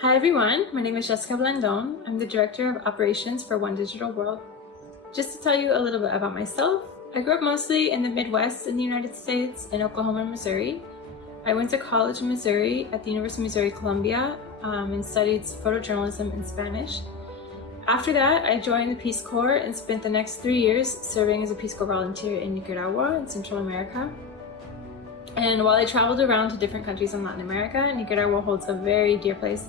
Hi everyone, my name is Jessica Blandón. I'm the Director of Operations for One Digital World. Just to tell you a little bit about myself, I grew up mostly in the Midwest in the United States, in Oklahoma and Missouri. I went to college in Missouri at the University of Missouri-Columbia and studied photojournalism in Spanish. After that, I joined the Peace Corps and spent the next 3 years serving as a Peace Corps volunteer in Nicaragua in Central America. And while I traveled around to different countries in Latin America, Nicaragua holds a very dear place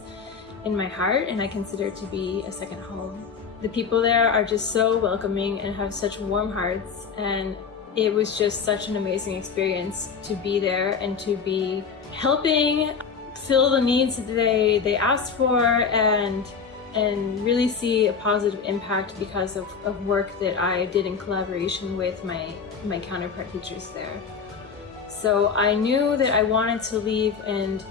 in my heart, and I consider it to be a second home. The people there are just so welcoming and have such warm hearts, and it was just such an amazing experience to be there and to be helping fill the needs that they asked for and really see a positive impact because of work that I did in collaboration with my counterpart teachers there. So I knew that I wanted to leave and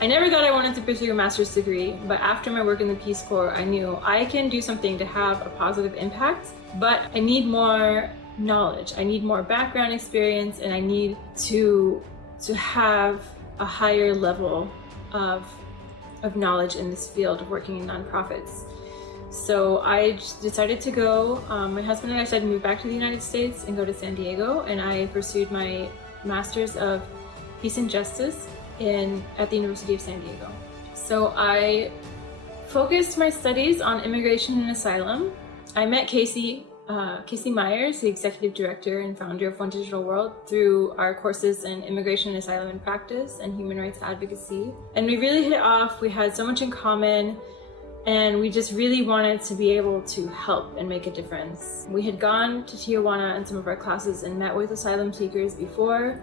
I never thought I wanted to pursue a master's degree, but after my work in the Peace Corps, I knew I can do something to have a positive impact, but I need more knowledge. I need more background experience, and I need to have a higher level of knowledge in this field of working in nonprofits. So I just decided to go. My husband and I decided to move back to the United States and go to San Diego, and I pursued my Master's of Peace and Justice at the University of San Diego. So I focused my studies on immigration and asylum. I met Casey Myers, the executive director and founder of One Digital World, through our courses in immigration and asylum and practice and human rights advocacy. And we really hit it off. We had so much in common, and we just really wanted to be able to help and make a difference. We had gone to Tijuana in some of our classes and met with asylum seekers before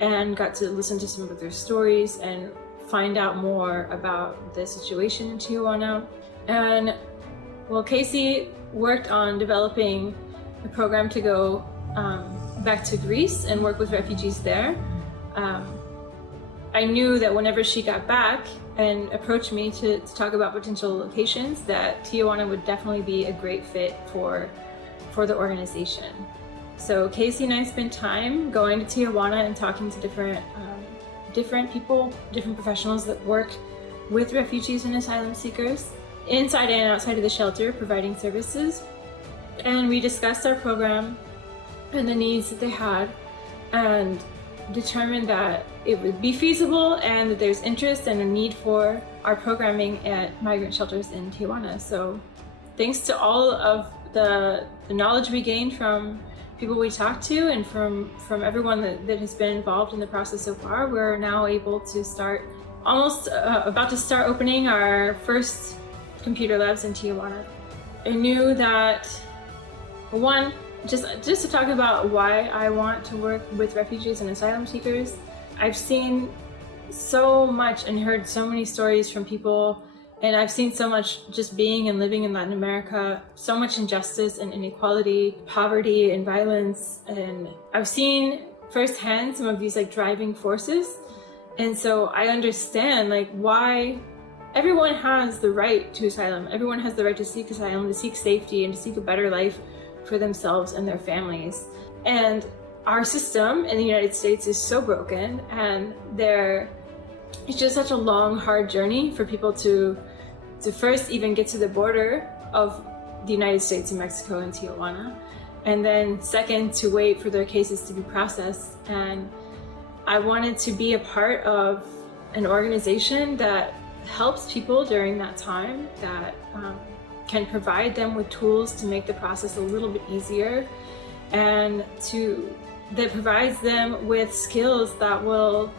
and got to listen to some of their stories and find out more about the situation in Tijuana. And well, Casey worked on developing a program to go back to Greece and work with refugees there. I knew that whenever she got back and approached me to talk about potential locations, that Tijuana would definitely be a great fit for the organization. So Casey and I spent time going to Tijuana and talking to different people, different professionals that work with refugees and asylum seekers, inside and outside of the shelter, providing services. And we discussed our program and the needs that they had, and determined that it would be feasible and that there's interest and a need for our programming at migrant shelters in Tijuana. So thanks to all of the knowledge we gained from people we talked to and from everyone that has been involved in the process so far, we're now able to start about to start opening our first computer labs in Tijuana. I knew that, one, just to talk about why I want to work with refugees and asylum seekers, I've seen so much and heard so many stories from people, and I've seen so much just being and living in Latin America, so much injustice and inequality, poverty and violence, and I've seen firsthand some of these driving forces. And so I understand why everyone has the right to asylum. Everyone has the right to seek asylum, to seek safety, and to seek a better life for themselves and their families. And our system in the United States is so broken, and it's just such a long, hard journey for people to first even get to the border of the United States and Mexico and Tijuana, and then second, to wait for their cases to be processed. And I wanted to be a part of an organization that helps people during that time, that can provide them with tools to make the process a little bit easier, and that provides them with skills that will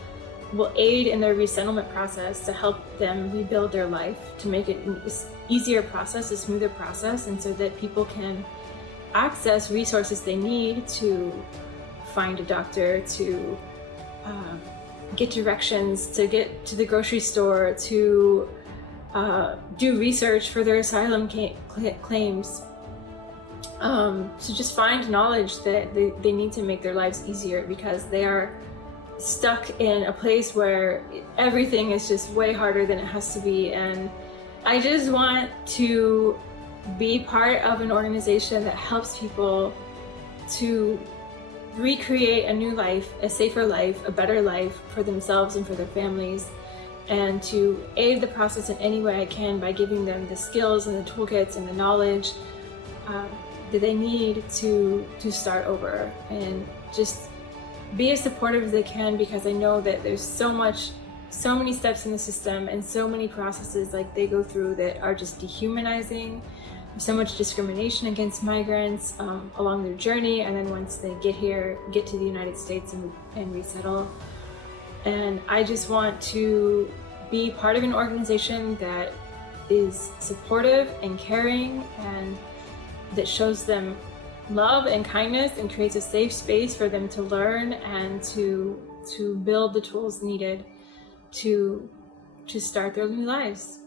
aid in their resettlement process, to help them rebuild their life, to make it an easier process, a smoother process, and so that people can access resources they need to find a doctor, to get directions, to get to the grocery store, to do research for their asylum claims, to just find knowledge that they need to make their lives easier, because they are stuck in a place where everything is just way harder than it has to be. And I just want to be part of an organization that helps people to recreate a new life, a safer life, a better life for themselves and for their families, and to aid the process in any way I can by giving them the skills and the toolkits and the knowledge that they need to start over, and just be as supportive as they can, because I know that there's so many steps in the system and so many processes like they go through that are just dehumanizing. There's so much discrimination against migrants along their journey, and then once they get to the United States and resettle. And I just want to be part of an organization that is supportive and caring, and that shows them love and kindness and creates a safe space for them to learn and to build the tools needed to start their new lives.